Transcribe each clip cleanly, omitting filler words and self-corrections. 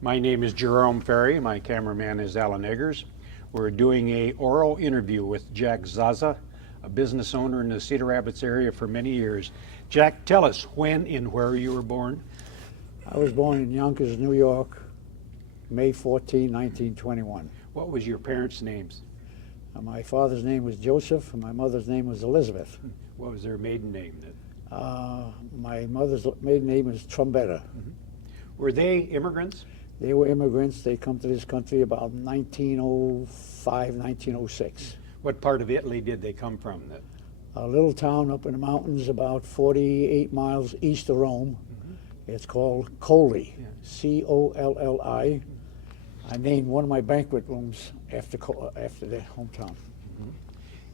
My name is Jerome Ferry. My cameraman is Alan Eggers. We're doing a oral interview with Jack Zazza, a business owner in the Cedar Rapids area for many years. Jack, tell us when and where you were born. I was born in Yonkers, New York, May 14, 1921. What was your parents' names? My father's name was Joseph, and my mother's name was Elizabeth. What was their maiden name? My mother's maiden name was Trombetta. Were they immigrants? They were immigrants. They come to this country about 1905, 1906. What part of Italy did they come from? A little town up in the mountains about 48 miles east of Rome. It's called Colli, C-O-L-L-I. I named one of my banquet rooms after their hometown.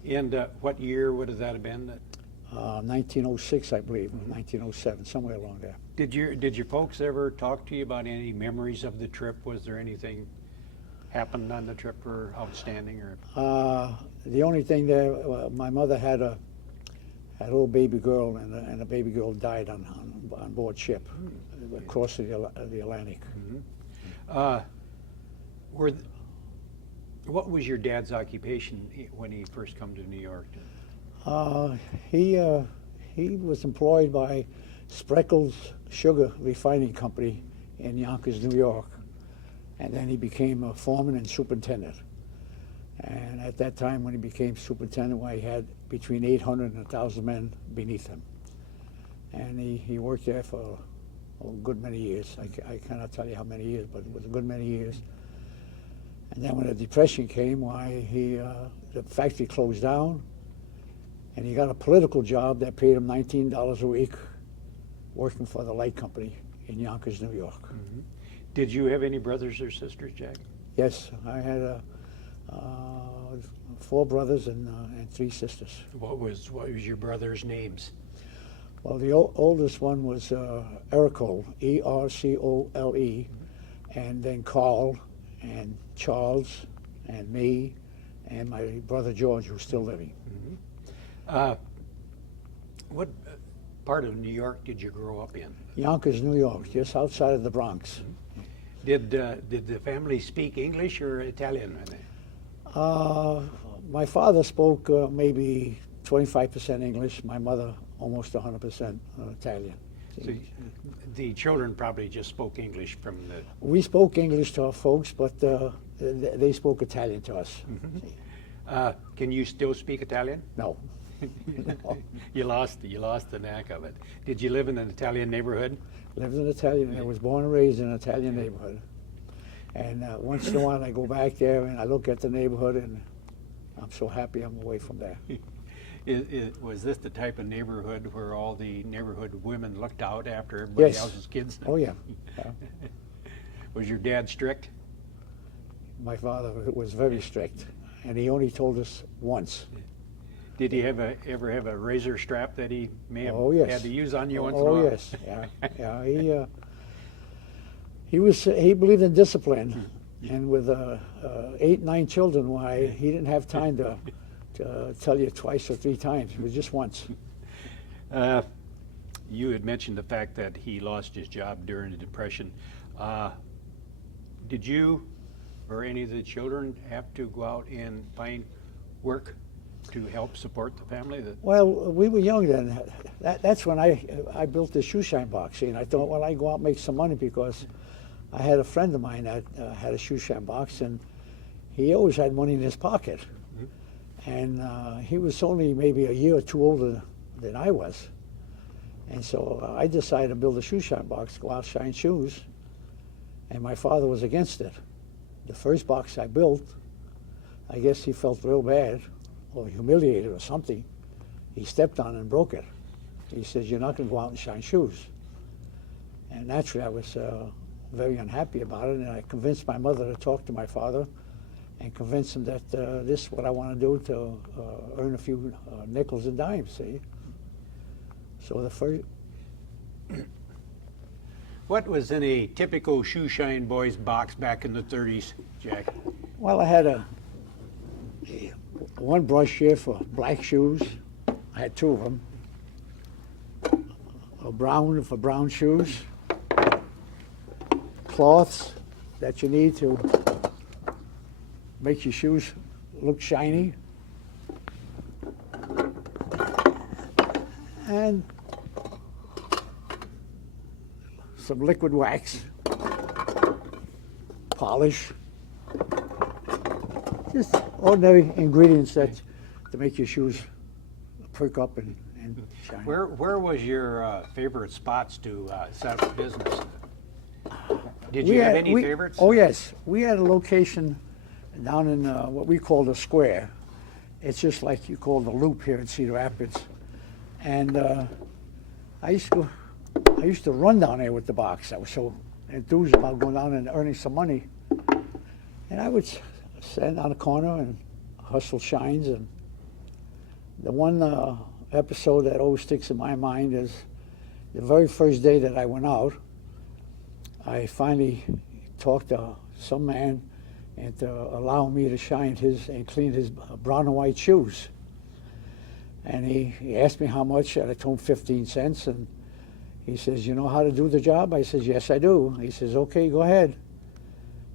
And what year would that have been? 1906, I believe, 1907, somewhere along there. Did your folks ever talk to you about any memories of the trip? Was there anything happened on the trip or outstanding? Or The only thing there, my mother had a little baby girl, and the baby girl died on board ship across the Atlantic. What was your dad's occupation when he first come to New York? He was employed by Spreckels Sugar Refining Company in Yonkers, New York, and then he became a foreman and superintendent. And at that time, when he became superintendent, he had between 800 and 1,000 men beneath him. And he worked there for a good many years. I cannot tell you how many years, but it was a good many years. And then when the Depression came, the factory closed down, and he got a political job that paid him $19 a week working for the light company in Yonkers, New York. Did you have any brothers or sisters, Jack? Yes, I had 4 brothers and 3 sisters. What was your brothers' names? Well, the oldest one was Ercole, E-R-C-O-L-E, and then Carl and Charles and me and my brother George, who's still living. What part of New York did you grow up in? Yonkers, New York, just outside of the Bronx. Did the family speak English or Italian? My father spoke maybe 25% English. My mother almost 100% Italian. So the children probably just spoke English from the... We spoke English to our folks, but they spoke Italian to us. Can you still speak Italian? No. No. You lost the knack of it. Did you live in an Italian neighborhood? Lived in Italian. I was born and raised in an Italian neighborhood. And once in a while I go back there and I look at the neighborhood and I'm so happy I'm away from there. Was this the type of neighborhood where all the neighborhood women looked out after everybody else's kids? Oh, yeah. Was your dad strict? My father was very strict, and he only told us once. Did he ever have a razor strap that he may have had to use on you once in a while? Oh, yes. Yeah. He believed in discipline, and with 8, 9 children, he didn't have time to tell you twice or 3 times. It was just once. You had mentioned the fact that he lost his job during the Depression. Did you or any of the children have to go out and find work to help support the family? Well, we were young then. That's when I built the shoe shine box. And I thought, well, I go out and make some money, because I had a friend of mine that had a shoe shine box, and he always had money in his pocket. And he was only maybe a year or 2 older than I was. And so I decided to build a shoe shine box, go out shine shoes. And my father was against it. The first box I built, I guess he felt real bad or humiliated or something. He stepped on it and broke it. He says, "You're not going to go out and shine shoes." And naturally I was very unhappy about it, and I convinced my mother to talk to my father and convince him that this is what I want to do to earn a few nickels and dimes, see? So the first... What was in a typical shoe shine boy's box back in the 30s, Jack? Well, I had one brush here for black shoes. I had 2 of them. A brown for brown shoes. Cloths that you need to make your shoes look shiny. And some liquid wax, polish, just ordinary ingredients that to make your shoes perk up and shine. Where was your favorite spots to set up business? Did We you have had- any we- favorites? Oh yes, we had a location down in what we call the Square. It's just like you call the Loop here in Cedar Rapids, and I used to run down there with the box. I was so enthused about going down and earning some money, and I would stand on the corner and hustle shines. And the one episode that always sticks in my mind is the very first day that I went out. I finally talked to some man and to allow me to shine his and clean his brown and white shoes. And he asked me how much, and I told him 15 cents. And he says, "You know how to do the job?" I says, "Yes, I do." He says, "Okay, go ahead."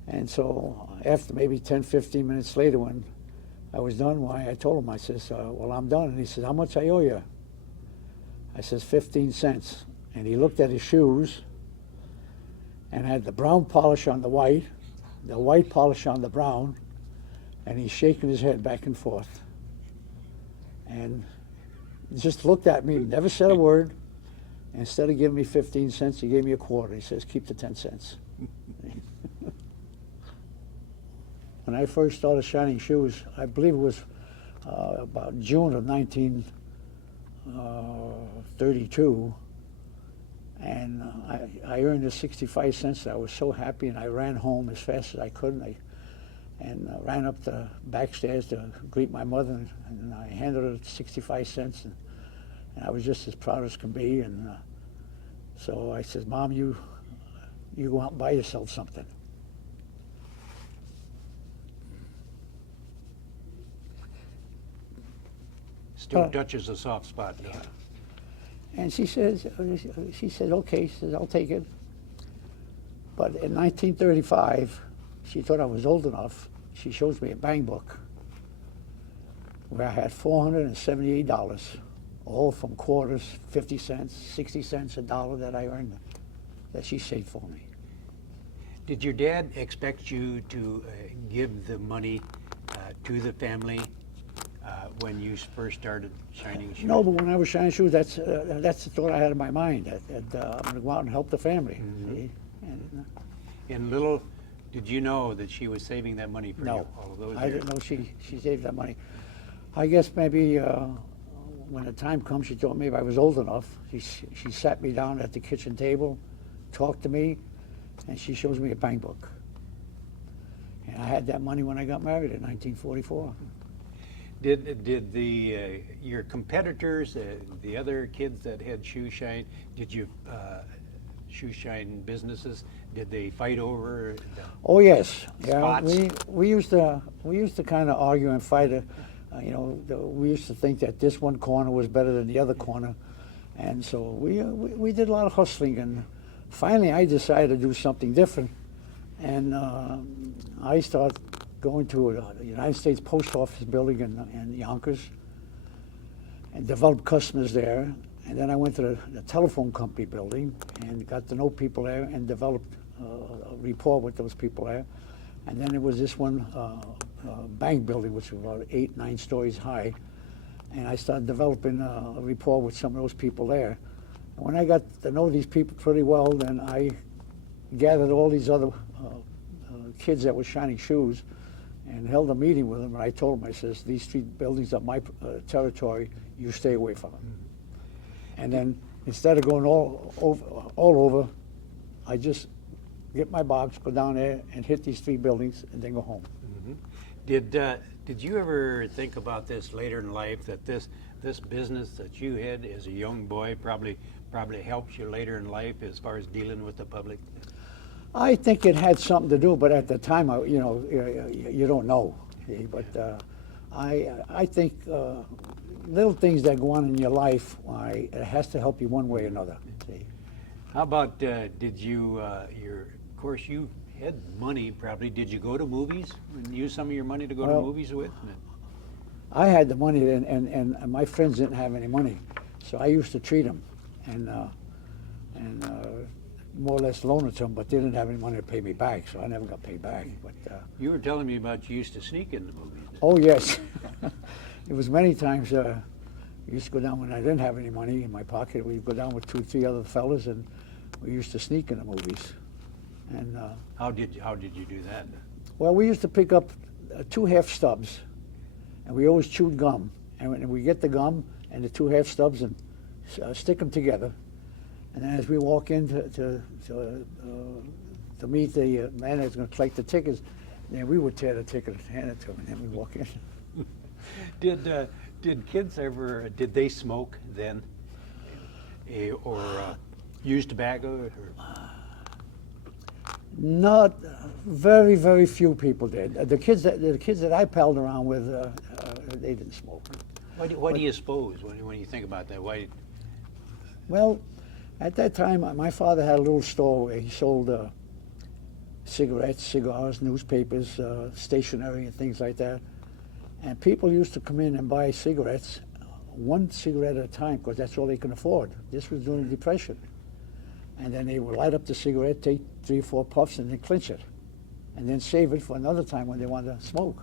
And so after maybe 10, 15 minutes later, when I was done, I told him, I says, "Well, I'm done." And he says, "How much I owe you?" I says, 15 cents. And he looked at his shoes and had the brown polish on the white polish on the brown, and he's shaking his head back and forth. And just looked at me, never said a word. Instead of giving me 15 cents, he gave me a quarter. He says, "Keep the 10 cents. When I first started shining shoes, I believe it was about June of 1932, and I earned the 65 cents. I was so happy, and I ran home as fast as I could, and ran up the back stairs to greet my mother, and I handed her 65 cents, and I was just as proud as can be. And so I said, "Mom, you go out and buy yourself something." Still touches a soft spot. And she said, "Okay." She says, "I'll take it." But in 1935, she thought I was old enough. She shows me a bank book where I had $478, all from quarters, 50 cents, 60 cents, a dollar that I earned, that she saved for me. Did your dad expect you to give the money to the family when you first started shining shoes? No, but when I was shining shoes, that's the thought I had in my mind, that I'm going to go out and help the family. See? And, And little did you know that she was saving that money for you no, all of those I years? didn't know she saved that money. I guess maybe when the time comes, she thought maybe I was old enough. She sat me down at the kitchen table, talked to me, and she shows me a bank book. And I had that money when I got married in 1944. Did the your competitors, the other kids that had shoe shine, did you shoe shine businesses? Did they fight over? Oh yes, yeah. Spots? We used to kind of argue and fight. We used to think that this one corner was better than the other corner, and so we did a lot of hustling. And finally, I decided to do something different, and I started going to the United States Post Office building in Yonkers, and developed customers there. And then I went to the telephone company building and got to know people there and developed a rapport with those people there. And then there was this one bank building, which was about 8, 9 stories high. And I started developing a rapport with some of those people there. And when I got to know these people pretty well, then I gathered all these other kids that were shining shoes and held a meeting with them. And I told them, I says, "These 3 buildings are my territory. You stay away from them." And then instead of going all over, I just get my box, go down there, and hit these 3 buildings, and then go home. Did you ever think about this later in life, that this business that you had as a young boy probably helps you later in life as far as dealing with the public? I think it had something to do, but at the time, you don't know. See? But I think little things that go on in your life, it has to help you one way or another. See? How about did you? Of course, you had money, probably. Did you go to movies and use some of your money to go to Well, movies with? I had the money, and my friends didn't have any money, so I used to treat them and more or less loan it to them, but they didn't have any money to pay me back, so I never got paid back. But You were telling me about you used to sneak in the movies. oh yes, it was many times. I used to go down when I didn't have any money in my pocket. We'd go down with 2 or 3 other fellas, and we used to sneak in the movies. And How did you do that? well, we used to pick up 2 half stubs, and we always chewed gum. And when we get the gum and the 2 half stubs and stick them together, and then as we walk in to meet the man that's going to collect the tickets, then we would tear the ticket and hand it to him, and then we walk in. Did kids ever, did they smoke then? Or use tobacco? Or? Not very, very few people did. The kids that I palled around with, they didn't smoke. Why do you suppose when you think about that? Why? Well, at that time, my father had a little store where he sold cigarettes, cigars, newspapers, stationery, and things like that. And people used to come in and buy cigarettes, 1 cigarette at a time, because that's all they could afford. This was during the Depression. And then they would light up the cigarette, take 3 or 4 puffs, and then clinch it. And then save it for another time when they wanted to smoke.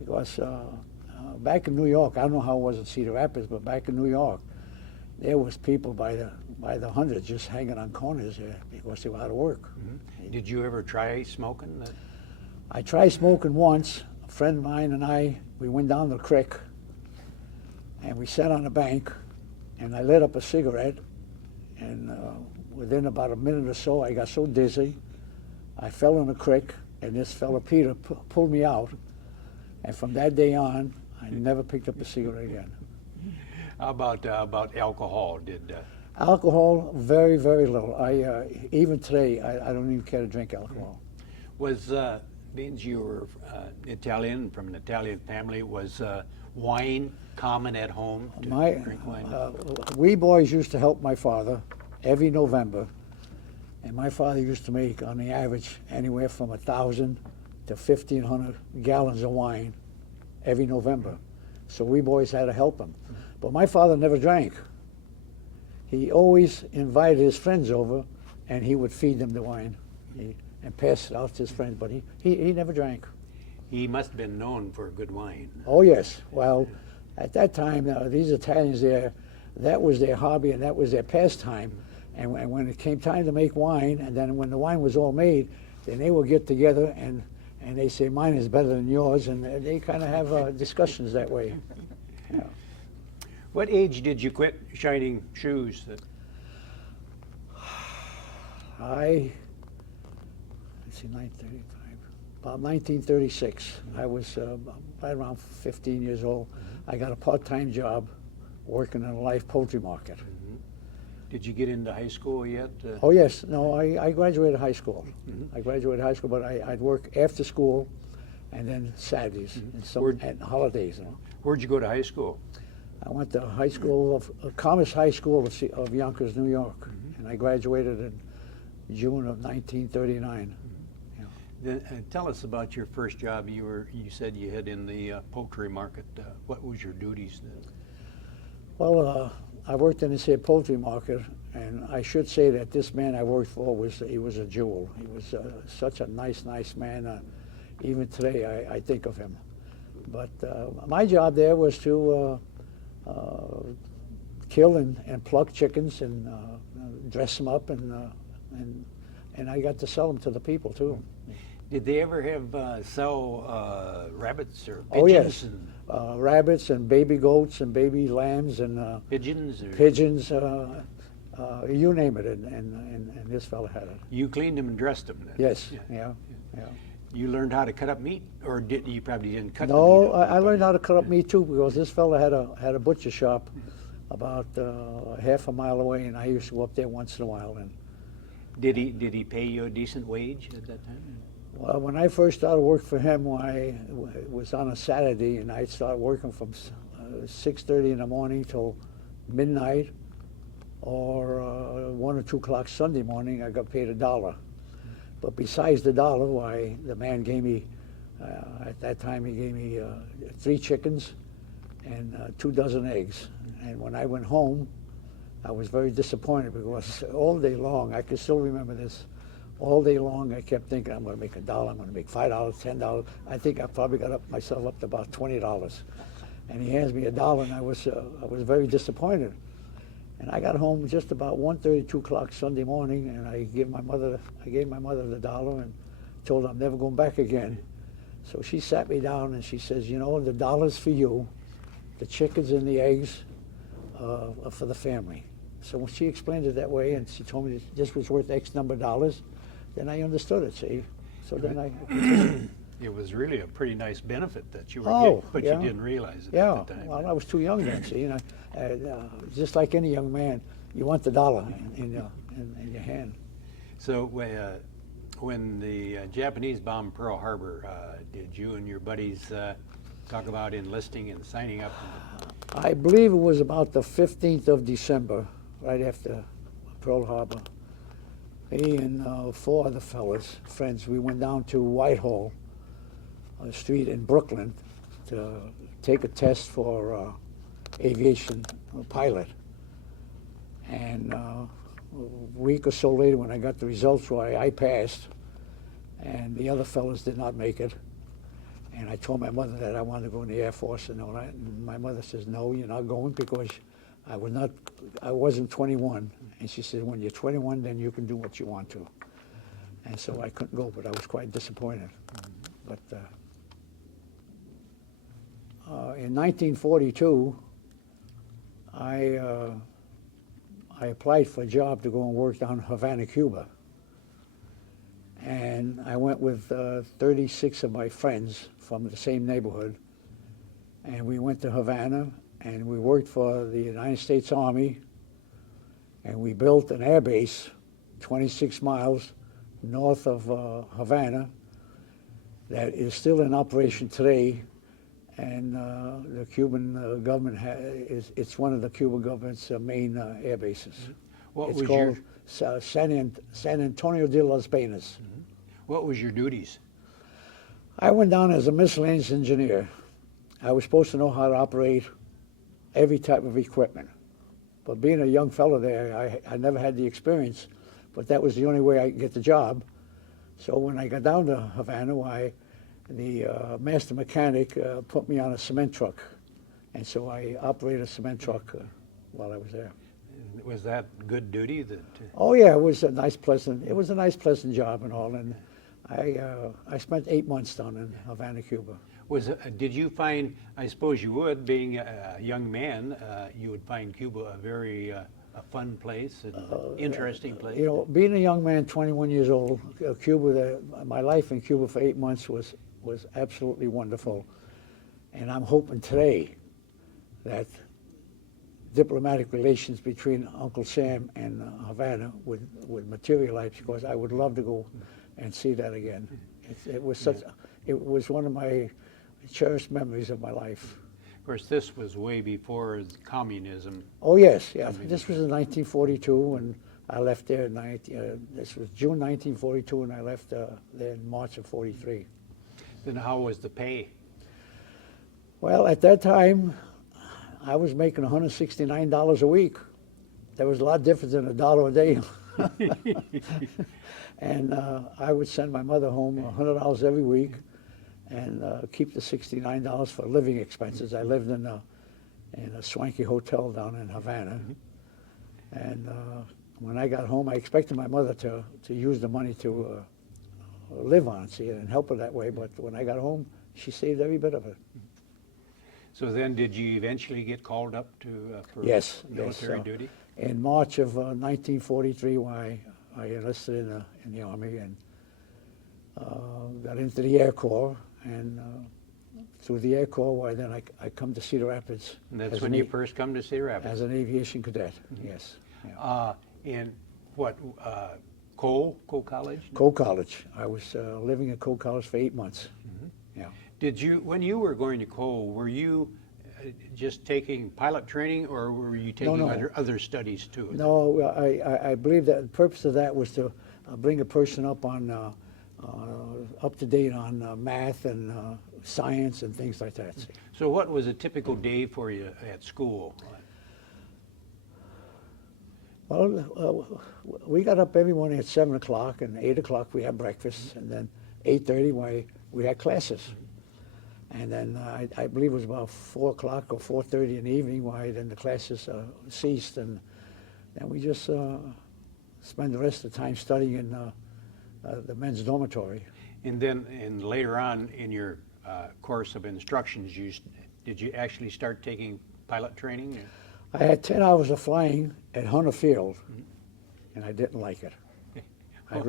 Because back in New York, I don't know how it was in Cedar Rapids, but back in New York, there was people by the hundreds just hanging on corners there because they were out of work. Mm-hmm. Did you ever try smoking? I tried smoking once. A friend of mine and I, we went down the creek, and we sat on a bank, and I lit up a cigarette, and within about a minute or so, I got so dizzy, I fell in the creek, and this fella, Peter, pulled me out, and from that day on, I never picked up a cigarette again. How about alcohol? Alcohol, very, very little. Even today, I don't even care to drink alcohol. Was being you were Italian, from an Italian family, was wine common at home to drink wine? We boys used to help my father every November, and my father used to make, on the average, anywhere from 1,000 to 1,500 gallons of wine every November. So we boys had to help him. But my father never drank. He always invited his friends over, and he would feed them the wine and pass it out to his friends, but he never drank. He must have been known for good wine. Oh, yes. Well, at that time, these Italians there, that was their hobby and that was their pastime. And when it came time to make wine, and then when the wine was all made, then they would get together and they say, mine is better than yours, and they kind of have discussions that way. Yeah. What age did you quit shining shoes? Let's see, 1935, about 1936. I was right around 15 years old. I got a part-time job working in a live poultry market. Did you get into high school yet? Oh yes, no, I graduated high school. I graduated high school, but I'd work after school and then Saturdays and holidays. Where'd you go to high school? I went to high school Commerce High School of Yonkers, New York, and I graduated in June of 1939. Then, tell us about your first job. You said you had in the poultry market. What was your duties then? Well, I worked in this here poultry market, and I should say that this man I worked for was a jewel. He was such a nice man. Even today, I think of him. But my job there was to kill and pluck chickens and dress them up, and I got to sell them to the people too. Did they ever have sell rabbits or pigeons? Oh yes, and rabbits and baby goats and baby lambs and pigeons. pigeons, you name it, and this fella had it. You cleaned them and dressed them then? Yes, yeah. You learned how to cut up meat, or you probably didn't cut? No, the meat up? I learned how to cut up meat too, because this fella had a butcher shop about half a mile away, and I used to go up there once in a while. And did he pay you a decent wage at that time? well, when I first started working for him, it was on a Saturday, and I'd start working from 6:30 in the morning till midnight, or 1 or 2 o'clock Sunday morning. I got paid $1. But besides the dollar, why, the man gave me, at that time he gave me 3 chickens and 2 dozen eggs. And when I went home, I was very disappointed because all day long, I can still remember this, all day long I kept thinking, I'm going to make $1, I'm going to make $5, $10. I think I probably got myself up to about $20. And he hands me $1, and I was very disappointed. And I got home just about 1:30, 2 o'clock Sunday morning, and I gave my mother the $1 and told her I'm never going back again. So she sat me down and she says, you know, the $1's for you, the chickens and the eggs are for the family. So when she explained it that way, and she told me this was worth X number of dollars, then I understood it. See, so then I. It was really a pretty nice benefit that you were Oh, getting, but yeah. you didn't realize it Yeah, at the time. well, I was too young then. See, and just like any young man, you want the $1 in your hand. So when the Japanese bombed Pearl Harbor, did you and your buddies talk about enlisting and signing up? I believe it was about the 15th of December, right after Pearl Harbor. Me and 4 other fellas, friends, we went down to Whitehall Street in Brooklyn to take a test for aviation pilot. And a week or so later, when I got the results, why I passed, and the other fellas did not make it. And I told my mother that I wanted to go in the Air Force and all that. And my mother says, no, you're not going, because I wasn't 21. And she said, when you're 21, then you can do what you want to. And so I couldn't go, but I was quite disappointed. But in 1942, I applied for a job to go and work down in Havana, Cuba. And I went with 36 of my friends from the same neighborhood. And we went to Havana, and we worked for the United States Army, and we built an air base 26 miles north of Havana that is still in operation today. And the Cuban government, it's one of the Cuban government's main air bases. What It's was called San Antonio de las Penas. What was your duties? I went down as a miscellaneous engineer. I was supposed to know how to operate every type of equipment. But being a young fellow there, I never had the experience, but that was the only way I could get the job. So when I got down to Havana, the master mechanic put me on a cement truck. And so I operated a cement truck while I was there. Was that good duty? Oh yeah, it was a nice, pleasant job and all. And I spent 8 months down in Havana, Cuba. Did you find, I suppose you would, being a young man, you would find Cuba a very a fun place, an interesting place? You know, being a young man, 21 years old, Cuba, my life in Cuba for 8 months was absolutely wonderful. And I'm hoping today that diplomatic relations between Uncle Sam and Havana would materialize, because I would love to go and see that again. It was one of my cherished memories of my life. Of course, this was way before communism. Oh yes, yeah. This was in 1942, and I left there this was June 1942, and I left there in March of 43. Then how was the pay? Well, at that time, I was making $169 a week. That was a lot different than $1 a day. And I would send my mother home $100 every week, and keep the $69 for living expenses. I lived in a swanky hotel down in Havana. And when I got home, I expected my mother to use the money to live on, see, and help her that way. But when I got home, she saved every bit of it. So then, did you eventually get called up for Yes, military duty? In March of 1943, I enlisted in the Army and got into the Air Corps. And through the Air Corps, then I come to Cedar Rapids. And that's when you first come to Cedar Rapids? As an aviation cadet, yes. Yeah. In what, Cole College? Cole College. I was living at Cole College for 8 months. Yeah. Did you, when you were going to Cole, were you just taking pilot training, or were you taking No. other studies too? No, I believe that the purpose of that was to bring a person up on up to date on math and science and things like that. See. So what was a typical day for you at school? Well, we got up every morning at 7 o'clock, and 8 o'clock we had breakfast, and then 8:30 we had classes. And then I believe it was about 4 o'clock or 4:30 in the evening why then the classes ceased, and then we just spend the rest of the time studying in the men's dormitory. And then, and later on in your course of instructions, did you actually start taking pilot training? I had 10 hours of flying at Hunter Field, and I didn't like it. I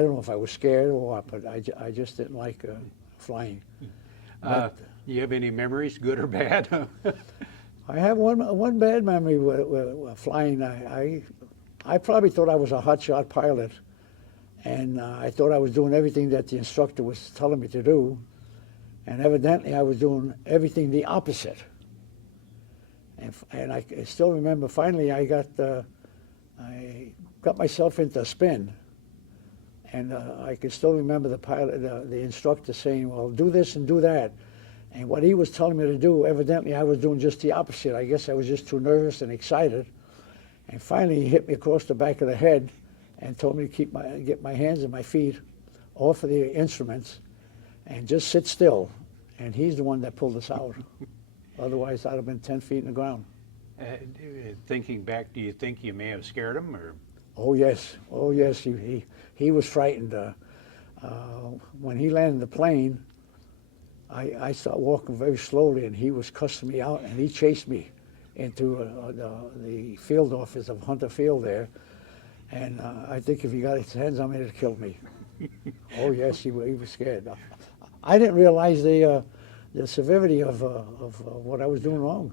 don't know if I was scared or what, but I just didn't like flying. You have any memories, good or bad? I have one bad memory with flying. I probably thought I was a hotshot pilot, and I thought I was doing everything that the instructor was telling me to do, and evidently I was doing everything the opposite. And I still remember finally I got myself into a spin, and I can still remember the pilot, the instructor saying, "Well, do this and do that." And what he was telling me to do, evidently I was doing just the opposite. I guess I was just too nervous and excited. And finally he hit me across the back of the head and told me to get my hands and my feet off of the instruments and just sit still. And he's the one that pulled us out. Otherwise, I'd have been 10 feet in the ground. Thinking back, do you think you may have scared him, or? Oh yes, he was frightened. When he landed the plane, I started walking very slowly, and he was cussing me out, and he chased me into the field office of Hunter Field there. And I think if he got his hands on me, it'd have killed me. Oh yes, he was scared. I didn't realize the severity of what I was doing wrong.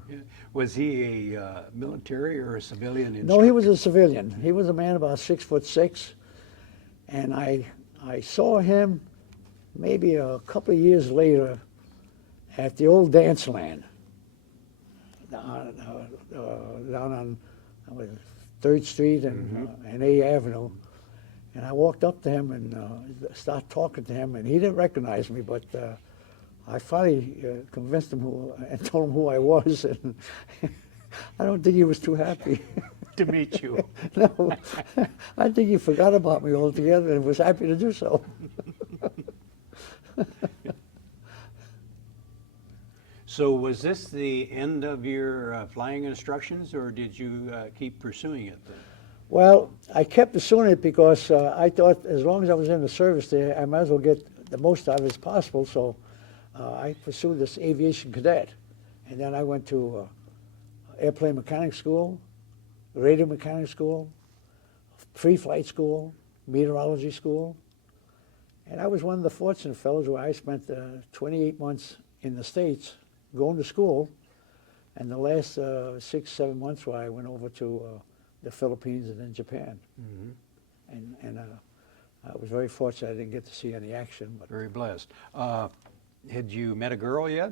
Was he a military or a civilian instructor? No, he was a civilian. He was a man about 6'6", and I saw him maybe a couple of years later at the old dance land down on 3rd Street and A Avenue. And I walked up to him and started talking to him, and he didn't recognize me, but I finally convinced him and told him who I was, and I don't think he was too happy. To meet you. No, I think he forgot about me altogether and was happy to do so. So was this the end of your flying instructions, or did you keep pursuing it then? Well, I kept pursuing it because I thought as long as I was in the service there, I might as well get the most out of it as possible. So I pursued this aviation cadet, and then I went to airplane mechanic school, radio mechanic school, pre-flight school, meteorology school. And I was one of the fortunate fellows where I spent 28 months in the States going to school, and the last 6, 7 months where I went over to the Philippines and then Japan. And I was very fortunate I didn't get to see any action. But very blessed. Had you met a girl yet?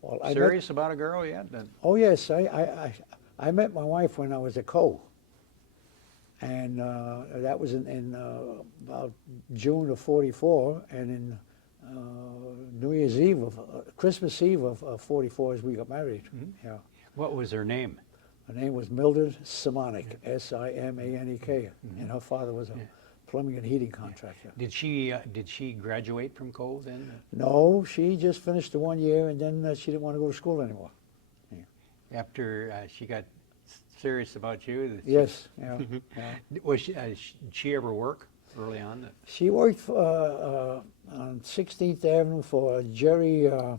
Well, Serious about a girl yet? Oh yes, I met my wife when I was a co. And that was in about June of '44, and in New Year's Eve Christmas Eve of '44 as we got married. Yeah. What was her name? Her name was Mildred Simanek, S-I-M-A-N-E-K, and her father was a plumbing and heating contractor. Did she graduate from Cole then? No, she just finished the 1 year, and then she didn't want to go to school anymore. Yeah. After she got serious about you? Yes, yeah. Was did she ever work early on? She worked on 16th Avenue for Jerry, God,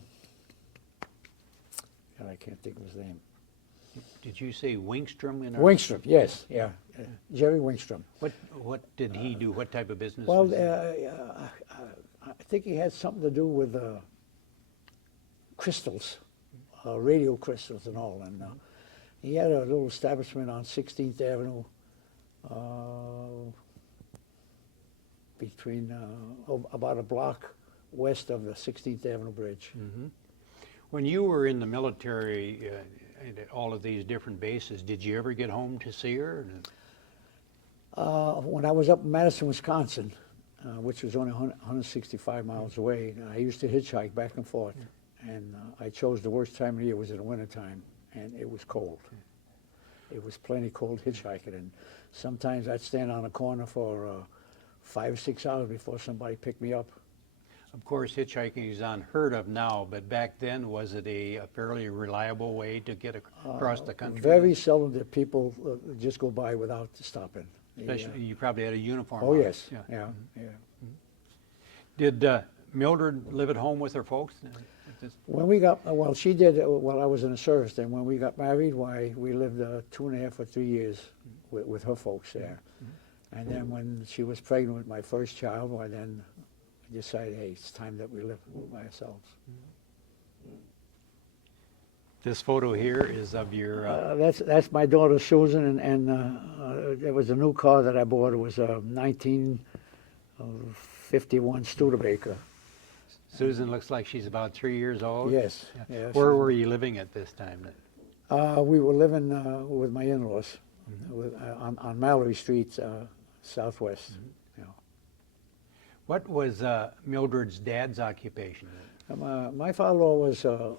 I can't think of his name. Did you say Wingstrom? Wingstrom, yes, yeah. Jerry Wingstrom. What did he do? What type of business? Well, was I think he had something to do with crystals, radio crystals and all. And he had a little establishment on 16th Avenue between about a block west of the 16th Avenue Bridge. When you were in the military, at all of these different bases, did you ever get home to see her? When I was up in Madison, Wisconsin, which was only 165 miles away, I used to hitchhike back and forth. And I chose the worst time of year, was in the wintertime, and it was cold. It was plenty cold hitchhiking, and sometimes I'd stand on a corner for 5 or 6 hours before somebody picked me up. Of course, hitchhiking is unheard of now, but back then, was it a fairly reliable way to get across the country? Very seldom did people just go by without stopping. Especially, you probably had a uniform Oh, on. yes, Yeah. yeah. Did Mildred live at home with her folks? When we got, well, she did while I was in the service. Then when we got married, why, we lived 2.5 or 3 years with her folks there. And then when she was pregnant with my first child, why then we decided, hey, it's time that we live by ourselves. This photo here is of your. That's my daughter Susan, and it was a new car that I bought. It was a 1951 Studebaker. Susan looks like she's about 3 years old. Yes. Yeah. Yes. Where were you living at this time then? We were living with my in-laws on Mallory Street, Southwest. Yeah. What was Mildred's dad's occupation? My father-in-law was a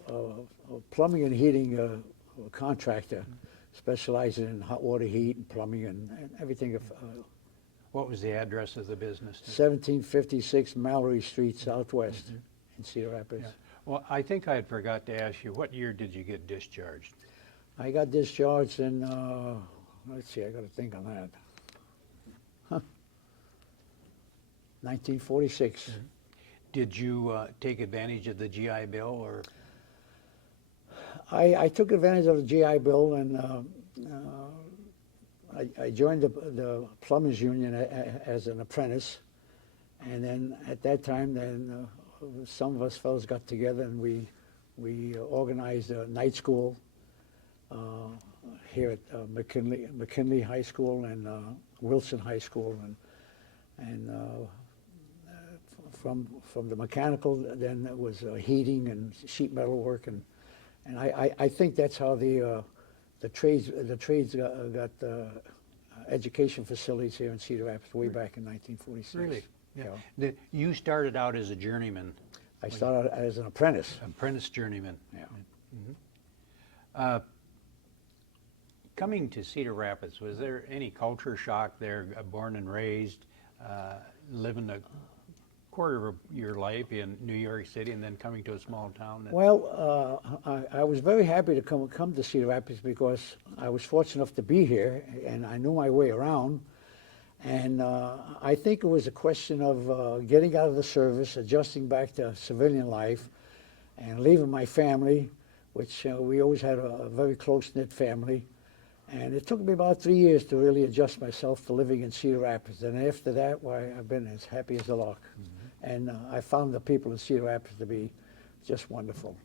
plumbing and heating contractor, specializing in hot water heat and plumbing and everything. What was the address of the business? 1756 Mallory Street, Southwest, in Cedar Rapids. Yeah. Well, I think I had forgot to ask you, what year did you get discharged? I got discharged in, let's see, I got to think on that. 1946. Did you take advantage of the GI Bill, or? I took advantage of the GI Bill, and I joined the plumbers union as an apprentice. And then at that time, then some of us fellows got together and we organized a night school here at McKinley High School and Wilson High School, and from the mechanical, then it was heating and sheet metal work, and I think that's how the trades got education facilities here in Cedar Rapids way back in 1946. Really? Yeah. Yeah. You started out as a journeyman. I started as an apprentice. Apprentice journeyman. Yeah. Coming to Cedar Rapids, was there any culture shock there, born and raised, living a quarter of your life in New York City and then coming to a small town? Well, I was very happy to come to Cedar Rapids because I was fortunate enough to be here and I knew my way around. And I think it was a question of getting out of the service, adjusting back to civilian life, and leaving my family, which we always had a very close-knit family. And it took me about 3 years to really adjust myself to living in Cedar Rapids. And after that, why, I've been as happy as a lark. And I found the people in Cedar Rapids to be just wonderful.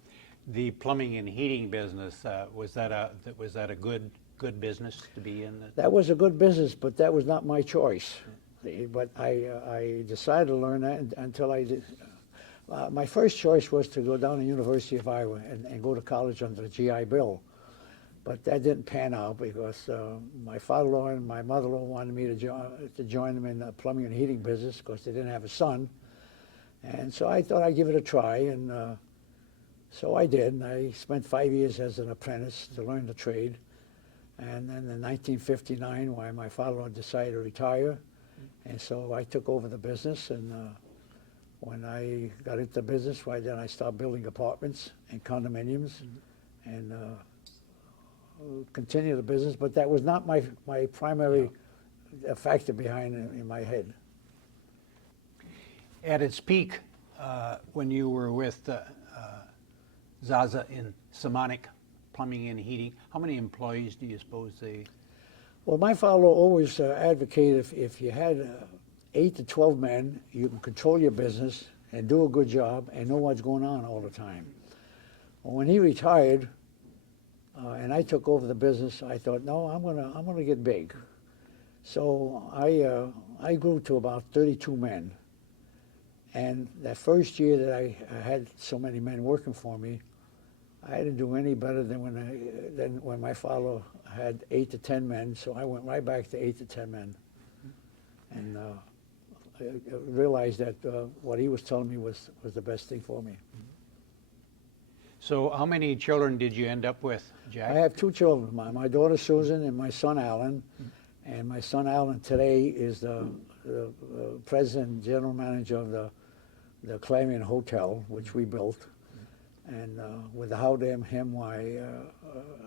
The plumbing and heating business, was that a good business to be in? That was a good business, but that was not my choice. But I decided to learn that until I did. My first choice was to go down to the University of Iowa and go to college under the GI Bill. But that didn't pan out because my father-in-law and my mother-in-law wanted me to join them in the plumbing and heating business because they didn't have a son. And so I thought I'd give it a try, and so I did. And I spent 5 years as an apprentice to learn the trade. And then in 1959, why my father-in-law decided to retire, and so I took over the business. And when I got into the business, why then I started building apartments and condominiums, and continue the business. But that was not my primary factor behind it in my head. At its peak, when you were with Zazza in Samonic Plumbing and Heating, how many employees do you suppose they? Well, my father always advocated if you had 8 to 12 men, you can control your business and do a good job and know what's going on all the time. Well, when he retired and I took over the business, I thought, no, I'm gonna get big. So I grew to about 32 men. And that first year that I had so many men working for me, I didn't do any better than when my father had 8 to 10 men. So I went right back to 8 to 10 men. and I realized that what he was telling me was the best thing for me. So how many children did you end up with, Jack? I have two children, my daughter Susan and my son Alan. And my son Alan today is the president and general manager of the Clarion Hotel, which we built. And without him,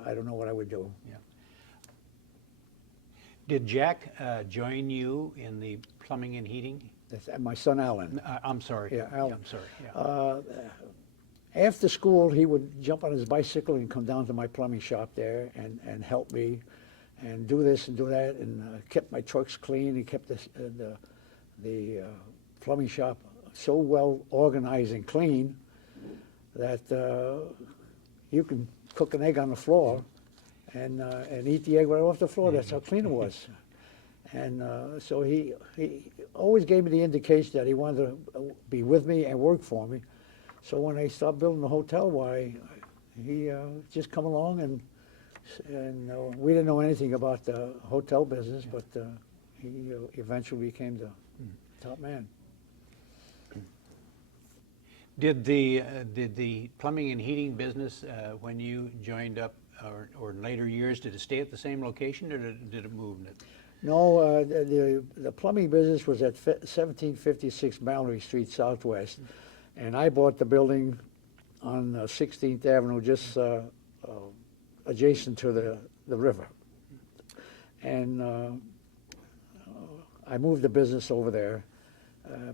I don't know what I would do. Yeah. Did Jack join you in the plumbing and heating? That's my son Alan. I'm sorry. Yeah, Alan. Yeah, I'm sorry. Yeah. After school, he would jump on his bicycle and come down to my plumbing shop there and help me and do this and do that, and kept my trucks clean. He kept the plumbing shop so well organized and clean that you can cook an egg on the floor and eat the egg right off the floor. That's how clean it was. And so he always gave me the indication that he wanted to be with me and work for me. So when I started building the hotel, why, he just come along, and we didn't know anything about the hotel business, but he eventually became the top man. Did the plumbing and heating business, when you joined up, or in later years, did it stay at the same location, or did it move? No, the plumbing business was at 1756 Mallory Street Southwest, and I bought the building on 16th Avenue, just adjacent to the river. And I moved the business over there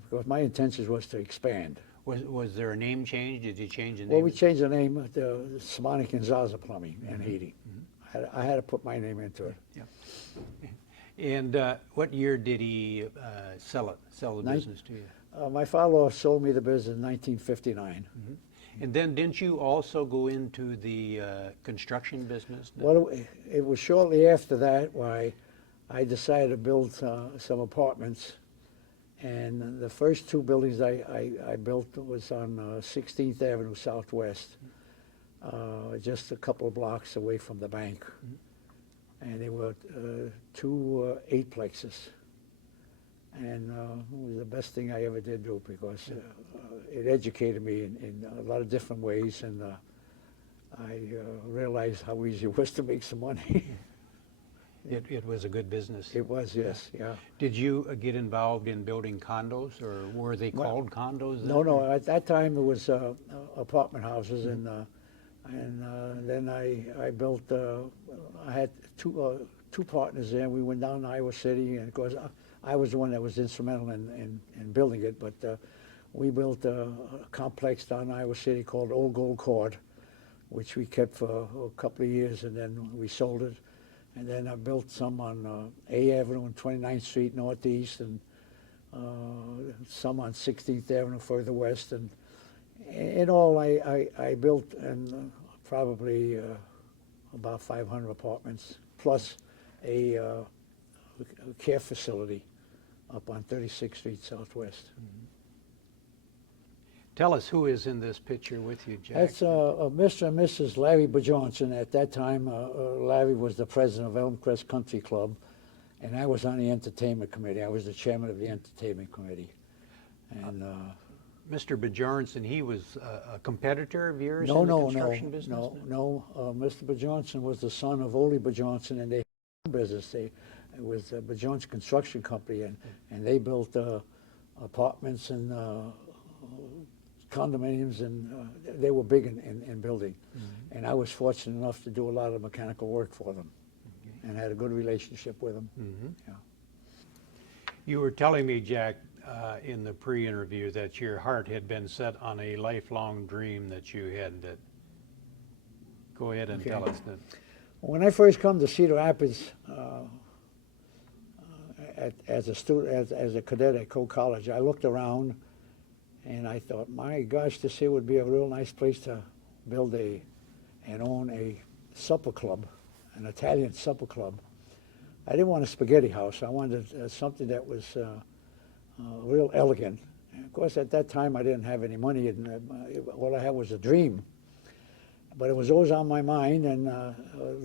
because my intention was to expand. Was there a name change? Did you change the name? Well, we changed the name to Simonic and Zazza Plumbing and Heating. I had to put my name into it. Yeah. And what year did he sell the business to you? My father sold me the business in 1959. And then didn't you also go into the construction business? Well, it was shortly after that why I decided to build some apartments. And the first two buildings I built was on 16th Avenue Southwest, just a couple of blocks away from the bank. And they were two eightplexes. And it was the best thing I ever did do, because it educated me in a lot of different ways, and I realized how easy it was to make some money. It was a good business. It was, yes, yeah. Did you get involved in building condos, or were they called condos then? No. At that time it was apartment houses, and then I built. I had two partners there. We went down to Iowa City, and of course I was the one that was instrumental in building it. But we built a complex down in Iowa City called Old Gold Court, which we kept for a couple of years, and then we sold it. And then I built some on A Avenue and 29th Street Northeast, and some on 16th Avenue further west. And in all, I built probably about 500 apartments, plus a care facility up on 36th Street Southwest. Tell us who is in this picture with you, Jack. That's Mr. and Mrs. Larry Bajohnson. At that time, Larry was the president of Elmcrest Country Club, and I was on the entertainment committee. I was the chairman of the entertainment committee. And Mr. Bjornson, he was a competitor of yours no, in the no, construction no, business? no. Mr. Bajohnson was the son of Ole Bajohnson, and they had a business. It was Bajohnson Construction Company, and they built apartments and condominiums, and they were big in building. And I was fortunate enough to do a lot of mechanical work for them, and had a good relationship with them. Yeah. You were telling me, Jack, in the pre-interview that your heart had been set on a lifelong dream that you had. Go ahead and tell us that. When I first come to Cedar Rapids as a student, as a cadet at Coe College, I looked around and I thought, my gosh, this here would be a real nice place to build and own a supper club, an Italian supper club. I didn't want a spaghetti house. I wanted something that was real elegant. And of course, at that time, I didn't have any money, and all I had was a dream. But it was always on my mind, and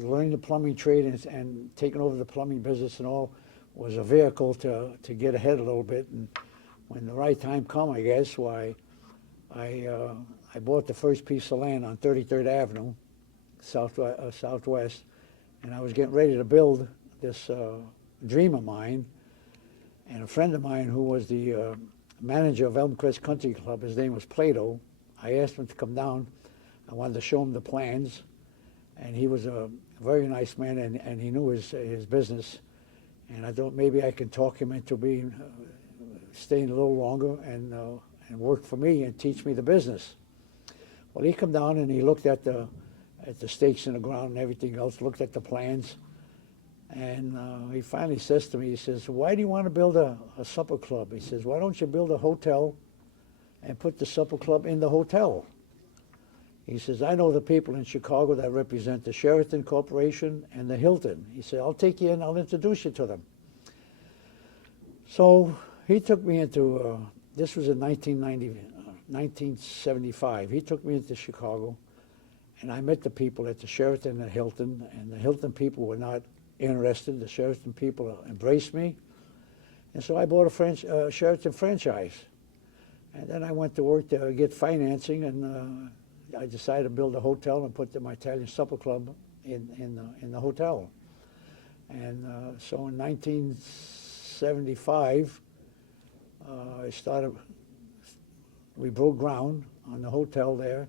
learning the plumbing trade and taking over the plumbing business and all was a vehicle to get ahead a little bit. And when the right time come, I guess, why I bought the first piece of land on 33rd Avenue, Southwest, and I was getting ready to build this dream of mine. And a friend of mine who was the manager of Elmcrest Country Club, his name was Plato, I asked him to come down. I wanted to show him the plans, and he was a very nice man, and he knew his business. And I thought maybe I could talk him into being staying a little longer and work for me and teach me the business. Well, he come down and he looked at the stakes in the ground and everything else, looked at the plans, and he finally says to me, he says, "Why do you want to build a supper club?" He says, "Why don't you build a hotel and put the supper club in the hotel?" He says, "I know the people in Chicago that represent the Sheraton Corporation and the Hilton." He said, "I'll take you in, I'll introduce you to them." So he took me into, this was in 1975. He took me into Chicago, and I met the people at the Sheraton and the Hilton, and the Hilton people were not interested. The Sheraton people embraced me, and so I bought a Sheraton franchise. And then I went to work to get financing, and I decided to build a hotel and put my Italian supper club in the hotel. And so in 1975, we broke ground on the hotel there,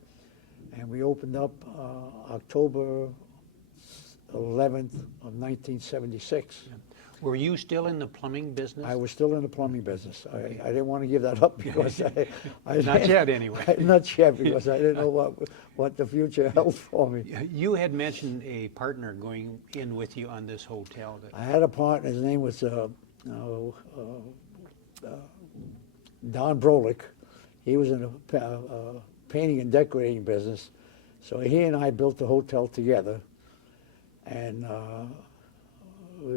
and we opened up October 11th of 1976. Yeah. Were you still in the plumbing business? I was still in the plumbing business. I didn't want to give that up because I Not yet, anyway. Not yet, because I didn't know what the future held for me. You had mentioned a partner going in with you on this hotel. I had a partner. His name was Don Brolick. He was in the painting and decorating business. So he and I built the hotel together. And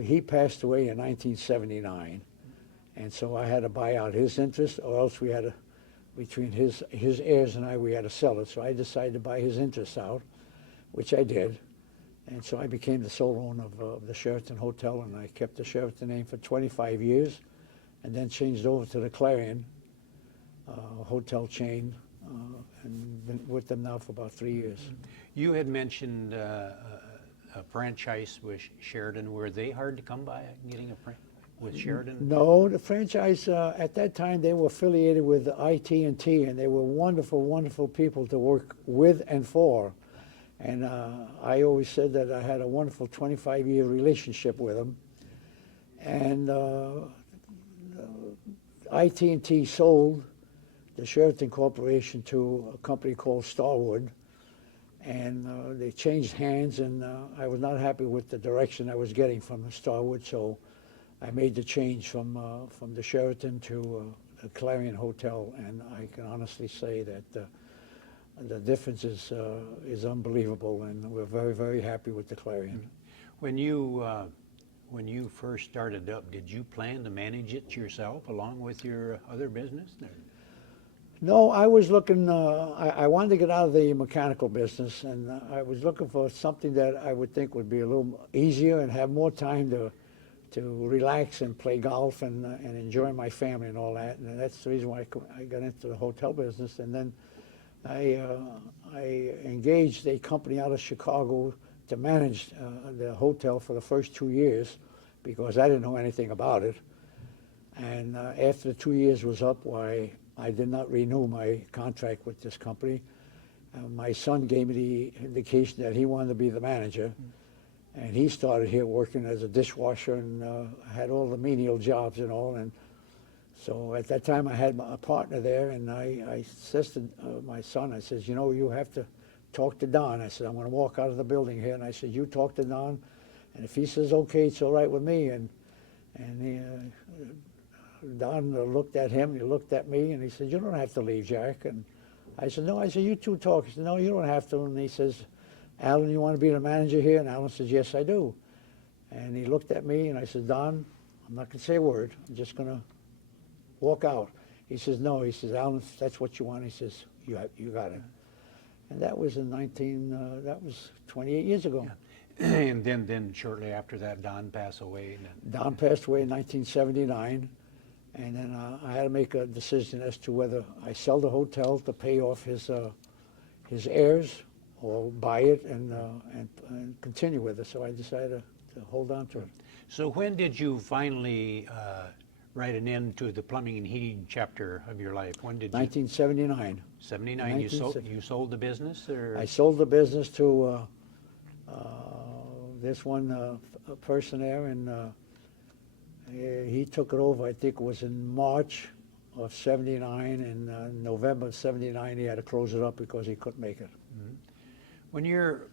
he passed away in 1979. And so I had to buy out his interest, or else we had to, between his heirs and I, we had to sell it. So I decided to buy his interest out, which I did. And so I became the sole owner of the Sheraton Hotel, and I kept the Sheraton name for 25 years, and then changed over to the Clarion hotel chain, and been with them now for about 3 years. You had mentioned a franchise with Sheraton. Were they hard to come by, getting a franchise with Sheraton? No, the franchise, at that time, they were affiliated with IT&T, and they were wonderful, wonderful people to work with and for. And I always said that I had a wonderful 25-year relationship with them. And IT&T sold the Sheraton Corporation to a company called Starwood, and they changed hands, and I was not happy with the direction I was getting from Starwood, so I made the change from the Sheraton to the Clarion Hotel, and I can honestly say that the difference is unbelievable, and we're very, very happy with the Clarion. When you first started up, did you plan to manage it yourself along with your other business? No, I was looking, I wanted to get out of the mechanical business, and I was looking for something that I would think would be a little easier and have more time to relax and play golf and enjoy my family and all that. And that's the reason why I got into the hotel business. And then I engaged a company out of Chicago to manage the hotel for the first 2 years, because I didn't know anything about it. And after the 2 years was up, why I did not renew my contract with this company. My son gave me the indication that he wanted to be the manager, and he started here working as a dishwasher and had all the menial jobs and all. And so at that time I had a partner there, and I said to my son, I says, you know, you have to talk to Don. I said, I'm going to walk out of the building here, and I said, you talk to Don, and if he says okay, it's all right with me. And Don looked at him, he looked at me, and he said, you don't have to leave, Jack. And I said, no. I said, you two talk. He said, no, you don't have to. And he says, Alan, you want to be the manager here? And Alan says, yes, I do. And he looked at me, and I said, Don, I'm not going to say a word. I'm just going to walk out. He says, no. He says, Alan, if that's what you want, he says, you got it. And that was in that was 28 years ago. Yeah. And then shortly after that, Don passed away. And then, Don passed away in 1979, and then I had to make a decision as to whether I sell the hotel to pay off his heirs or buy it and continue with it. So I decided to hold on to it. so when did you finally write an end to the plumbing and heating chapter of your life? When did you? 1979. 79. You sold the business, or I sold the business to this one person there, and he took it over. I think it was in March of 79, and November of 79 he had to close it up because he couldn't make it. when your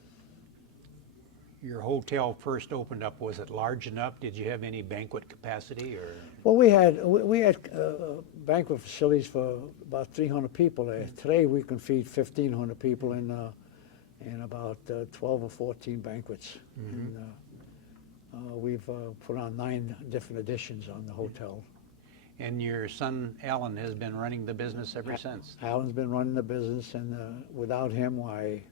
hotel first opened up, was it large enough? Did you have any banquet capacity, or? Well, we had banquet facilities for about 300 people there. Today we can feed 1,500 people in about 12 or 14 banquets. And, we've put on 9 different editions on the hotel. And your son Alan has been running the business ever since. Alan's been running the business, and without him, I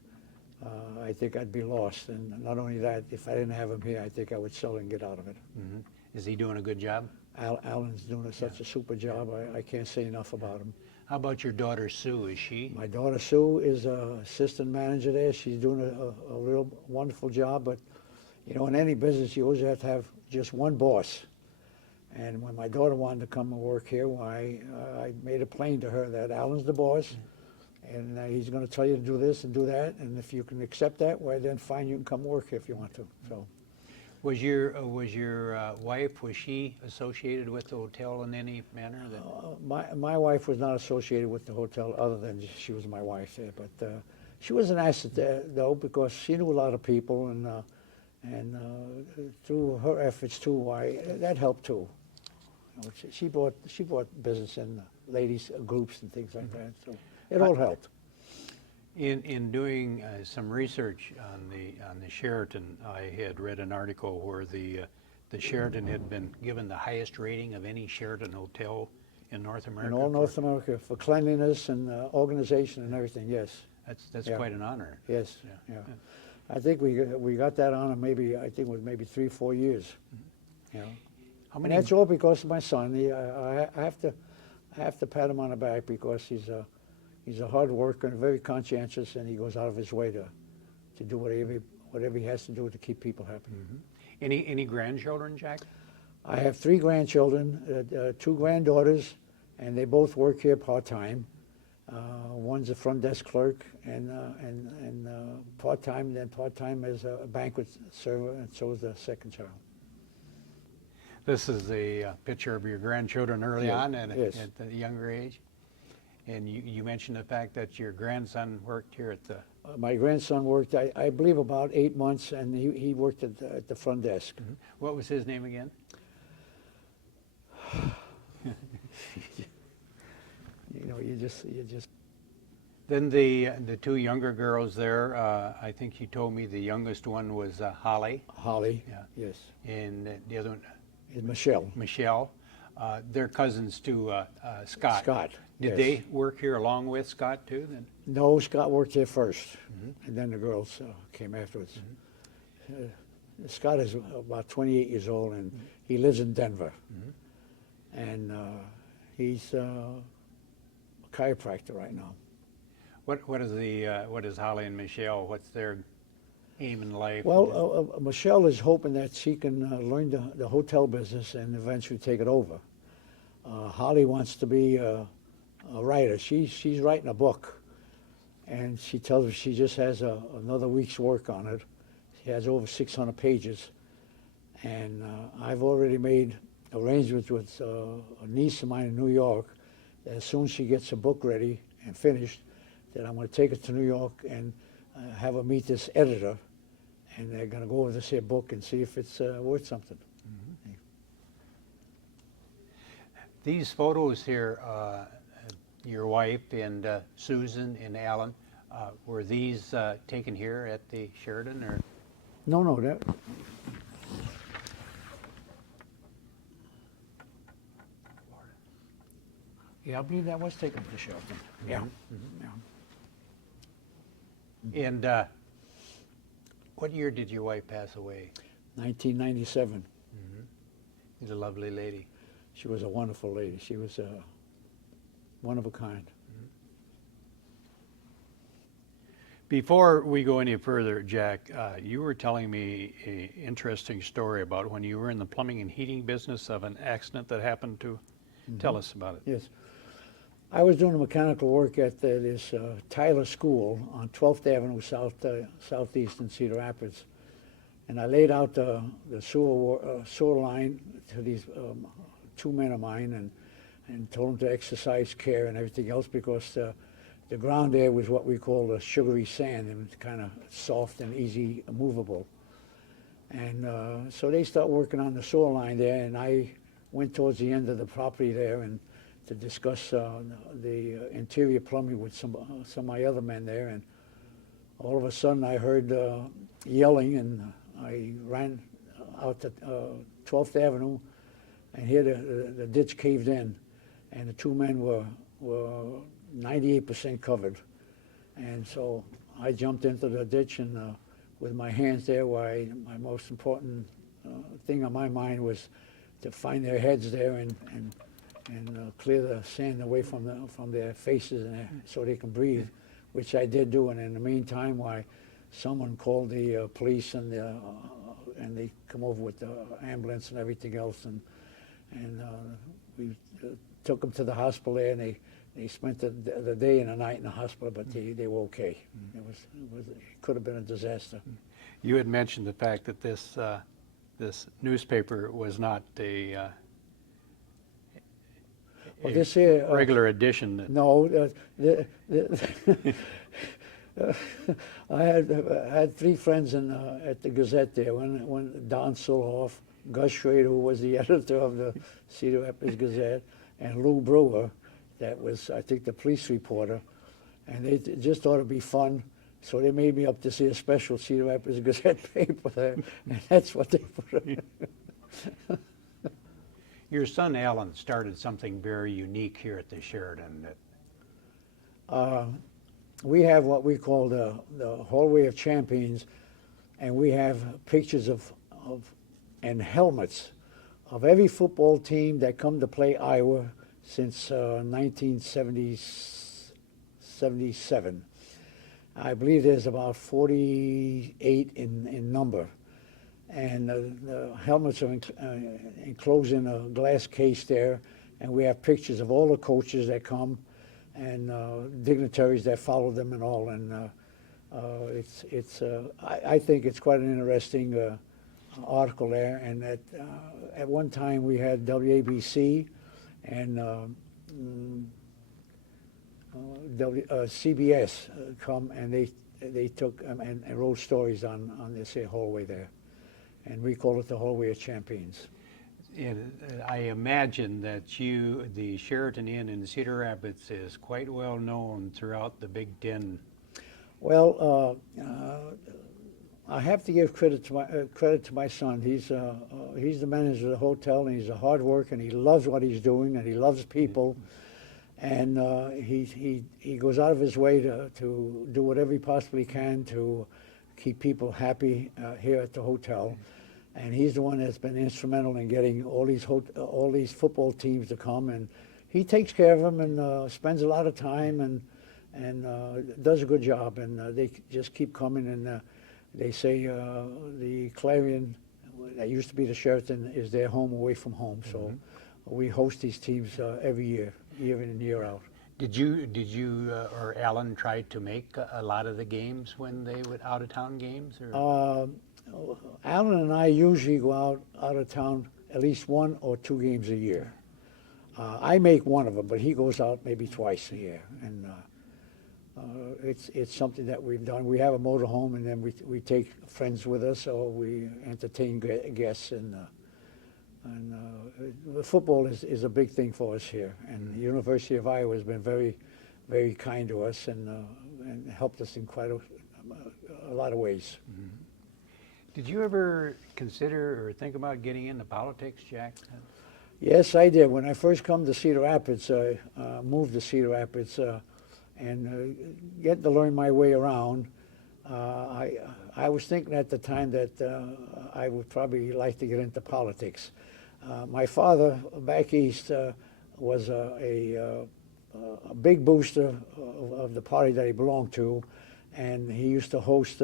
think I'd be lost. And not only that, if I didn't have him here, I think I would sell and get out of it. Is he doing a good job? Alan's doing such a super job. I can't say enough about him. How about your daughter Sue? Is she? My daughter Sue is assistant manager there. She's doing a real wonderful job. But you know, in any business, you always have to have just one boss. And when my daughter wanted to come and work here, I made it plain to her that Alan's the boss, and he's going to tell you to do this and do that. And if you can accept that, well, then fine, you can come work here if you want to. So. Was your wife, was she associated with the hotel in any manner? My wife was not associated with the hotel, other than she was my wife there. But she was an asset there, though, because she knew a lot of people, and through her efforts too, that helped too. You know, she brought business in, ladies groups and things like that. So it all helped. In doing some research on the Sheraton, I had read an article where the Sheraton had been given the highest rating of any Sheraton hotel in North America. In all North America, for cleanliness and organization and everything. Yes. That's quite an honor. Yes. Yeah. I think we got that honor I think it was maybe 3 or 4 years. You know. How many? And that's all because of my son. I have to pat him on the back because he's a hard worker and very conscientious, and he goes out of his way to do whatever he has to do to keep people happy. Any grandchildren, Jack? I have 3 grandchildren, 2 granddaughters, and they both work here part-time. One's a front desk clerk and part-time, then part-time as a banquet server, and so is the second child. This is a picture of your grandchildren early on at a younger age. And you mentioned the fact that your grandson worked here at the... My grandson worked, I believe, about 8 months, and he worked at the front desk. What was his name again? You know, you just. Then the 2 younger girls there, I think you told me the youngest one was Holly. Holly, Yeah. yes. And the other one? Is Michelle. Michelle. They're cousins to Scott. Scott, Did yes. they work here along with Scott too then? No, Scott worked here first, and then the girls came afterwards. Scott is about 28 years old, and he lives in Denver. And he's a chiropractor right now. What is Holly and Michelle? What's their aim in life? Well, Michelle is hoping that she can learn the hotel business and eventually take it over. Holly wants to be a writer. She's writing a book, and she tells me she just has another week's work on it. She has over 600 pages, and I've already made arrangements with a niece of mine in New York that as soon as she gets a book ready and finished, that I'm going to take her to New York and have her meet this editor, and they're going to go over this here book and see if it's worth something. These photos here, your wife and Susan and Alan, were these taken here at the Sheraton, or? No, that. Yeah, I believe that was taken at the Sheraton. Yeah. And What year did your wife pass away? 1997. She's a lovely lady. She was a wonderful lady. She was one of a kind. Before we go any further, Jack, you were telling me an interesting story about when you were in the plumbing and heating business of an accident that happened to. Tell us about it. Yes. I was doing mechanical work at this Tyler School on 12th Avenue southeast in Cedar Rapids. And I laid out the sewer line to these two men of mine and told them to exercise care and everything else because the ground there was what we call the sugary sand. It was kind of soft and easy movable. And so they start working on the sewer line there, and I went towards the end of the property there and to discuss the interior plumbing with some of my other men there. And all of a sudden I heard yelling, and I ran out to 12th Avenue, and here the ditch caved in, and the two men were 98% covered. And so I jumped into the ditch, and with my hands there, my most important thing on my mind was to find their heads there and clear the sand away from their faces so they can breathe, which I did do. And in the meantime, someone called the police, and they come over with the ambulance and everything else, and we took them to the hospital there, and they spent the day and the night in the hospital, but they were okay. It could have been a disaster. You had mentioned the fact that this newspaper was not a this here, regular edition. No, I had three friends at the Gazette there. When Don Sulhoff, Gus Schrader, who was the editor of the Cedar Rapids Gazette, and Lou Brewer, that was, I think, the police reporter, and they just thought it'd be fun, so they made me up to see a special Cedar Rapids Gazette paper there, and that's what they put in. Your son Alan started something very unique here at the Sheraton. We have what we call the Hallway of Champions, and we have pictures and helmets of every football team that come to play Iowa since 1977. I believe there's about 48 in number. And the helmets are enclosed in a glass case there, and we have pictures of all the coaches that come and dignitaries that follow them and all. And I think it's quite an interesting article there. And at one time we had WABC and CBS come, and they took and wrote stories on this hallway there. And we call it the Hallway of Champions. And I imagine that the Sheraton Inn in Cedar Rapids is quite well known throughout the Big Ten. Well, I have to give credit to my son. He's the manager of the hotel, and he's a hard worker, and he loves what he's doing, and he loves people, and he goes out of his way to do whatever he possibly can to keep people happy here at the hotel. And he's the one that's been instrumental in getting all these football teams to come, and he takes care of them and spends a lot of time and does a good job, and they just keep coming. And they say the Clarion, that used to be the Sheraton, is their home away from home. So we host these teams every year in and year out. Did you or Alan try to make a lot of the games when they would out of town games? Or? Alan and I usually go out of town at least 1 or 2 games a year. I make one of them, but he goes out maybe twice a year, and it's something that we've done. We have a motorhome, and then we take friends with us, or we entertain guests, and football is a big thing for us here. And the University of Iowa has been very, very kind to us and helped us in quite a lot of ways. Mm-hmm. Did you ever consider or think about getting into politics, Jack? Yes, I did. When I first come to Cedar Rapids, I moved to Cedar Rapids, and getting to learn my way around, I was thinking at the time that I would probably like to get into politics. My father back east was a big booster of the party that he belonged to, and he used to host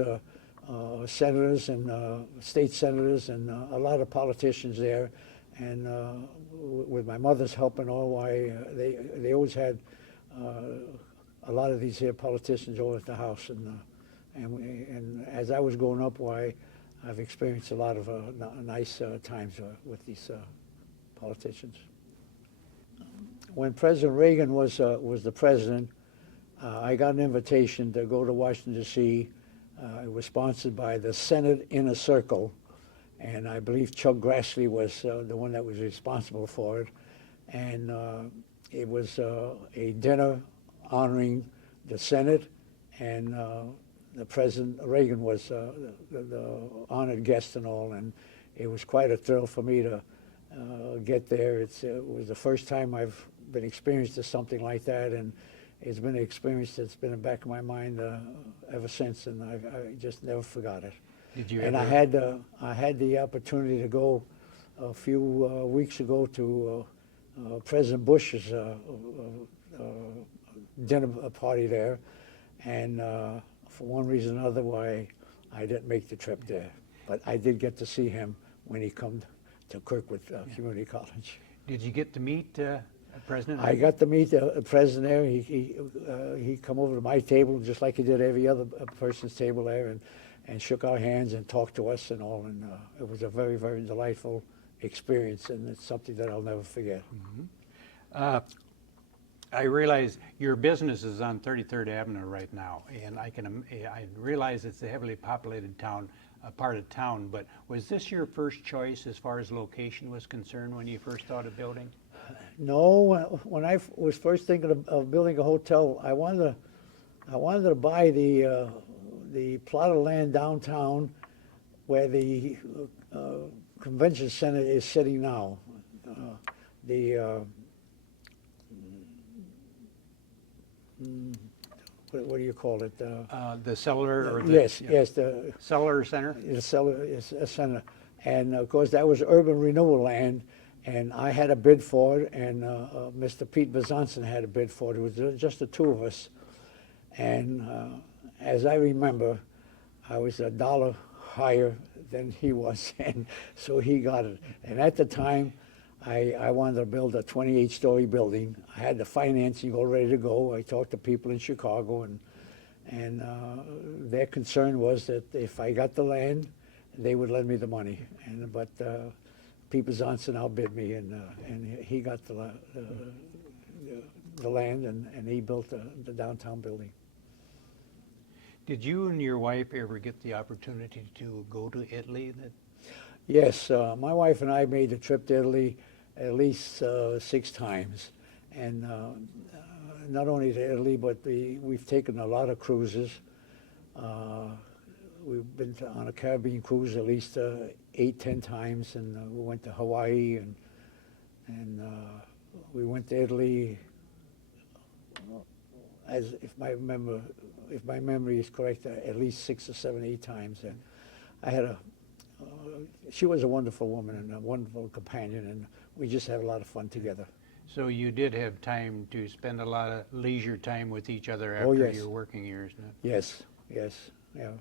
senators and state senators and a lot of politicians there. And with my mother's help and all, why they always had a lot of these here politicians over at the house. And as I was growing up, why I've experienced a lot of nice times with these politicians. When President Reagan was the president, I got an invitation to go to Washington, D.C. It was sponsored by the Senate Inner Circle, and I believe Chuck Grassley was the one that was responsible for it. And it was a dinner honoring the Senate, and the President Reagan was the honored guest and all, and it was quite a thrill for me to get there. It was the first time I've been experienced to something like that, and it's been an experience that's been in the back of my mind ever since, and I just never forgot it. Did you and ever? I had the opportunity to go a few weeks ago to President Bush's dinner party there, and for one reason or another, why I didn't make the trip there. But I did get to see him when he come to Kirkwood Community College. Did you get to meet President? I got to meet the president there. He come over to my table just like he did every other person's table there, and shook our hands and talked to us and all. And it was a very, very delightful experience, and it's something that I'll never forget. Mm-hmm. I realize your business is on 33rd Avenue right now, and I realize it's a heavily populated part of town, but was this your first choice as far as location was concerned when you first thought of building? No, when I was first thinking of building a hotel, I wanted to buy the plot of land downtown where the convention center is sitting now. What do you call it? The cellar or the yes, the cellar center. The cellar is a center, and of course that was urban renewal land, and I had a bid for it, and Mr. Pete Bezanson had a bid for it. It was just the two of us, and as I remember, I was $1 higher than he was, and so he got it. And at the time, I wanted to build a 28-story building. I had the financing all ready to go. I talked to people in Chicago, and their concern was that if I got the land, they would lend me the money. But Pete Bezanson outbid me, and he got the land, and he built the downtown building. Did you and your wife ever get the opportunity to go to Italy? Yes, my wife and I made the trip to Italy at least 6 times, and not only to Italy, but we've taken a lot of cruises. We've been on a Caribbean cruise at least 8, 10 times, and we went to Hawaii, and we went to Italy. As if my memory is correct, at least 6 or 7, 8 times. And I had she was a wonderful woman and a wonderful companion, and we just had a lot of fun together. So you did have time to spend a lot of leisure time with each other after Oh, yes. your working years. No? Yes, yeah.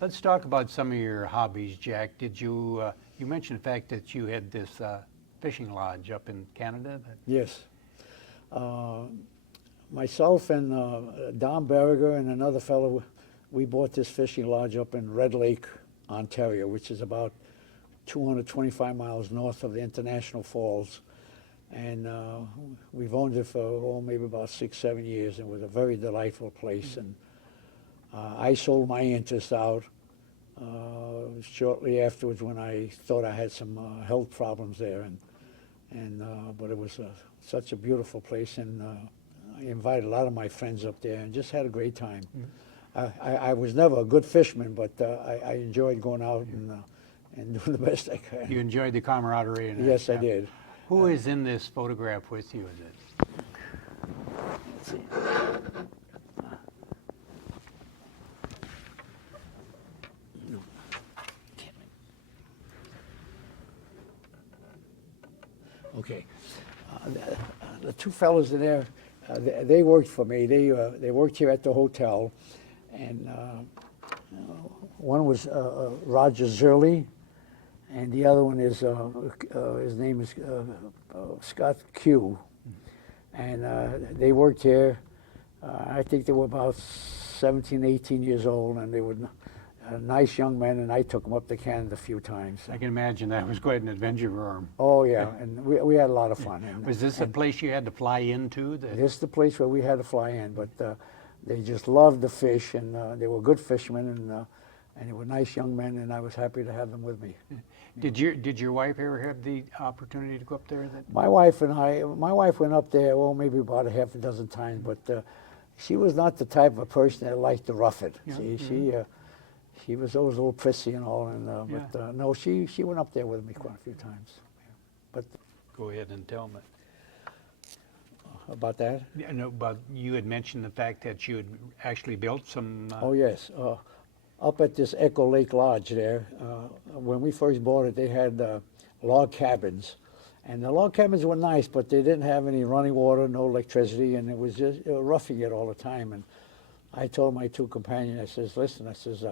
Let's talk about some of your hobbies, Jack. Did you you mentioned the fact that you had this fishing lodge up in Canada? Yes. Myself and Don Berriger and another fellow, we bought this fishing lodge up in Red Lake, Ontario, which is about 225 miles north of the International Falls. And we've owned it for maybe about 6, 7 years, and it was a very delightful place. And I sold my interest out shortly afterwards when I thought I had some health problems there. But it was such a beautiful place, and I invited a lot of my friends up there and just had a great time. I was never a good fisherman, but I enjoyed going out and doing the best I could. You enjoyed the camaraderie? And yes, I did. Who is in this photograph with you? Is it? Let's see. Okay. The two fellows in there, they worked for me. They worked here at the hotel, and one was Roger Zerly, and the other one is his name is Scott Q. And they worked here. I think they were about 17, 18 years old, and they were nice young men, and I took them up to Canada a few times. I can imagine that was quite an adventure for them. Oh, yeah, and we had a lot of fun. And, Was this a place you had to fly into? this is the place where we had to fly in, but they just loved the fish, and they were good fishermen, and they were nice young men, and I was happy to have them with me. Did your wife ever have the opportunity to go up there? My wife went up there, well, maybe about a half a dozen times, but she was not the type of person that liked to rough it. Yeah. See, she was always a little prissy and all, and Yeah. but no, she went up there with me quite a few times. But Go ahead and tell me. about that? Yeah, no, but you had mentioned the fact that you had actually built some. Oh yes, up at this Echo Lake Lodge there. When we first bought it, they had log cabins, and the log cabins were nice, but they didn't have any running water, no electricity, and it was just roughing it all the time. And I told my two companions, I says, listen, I says,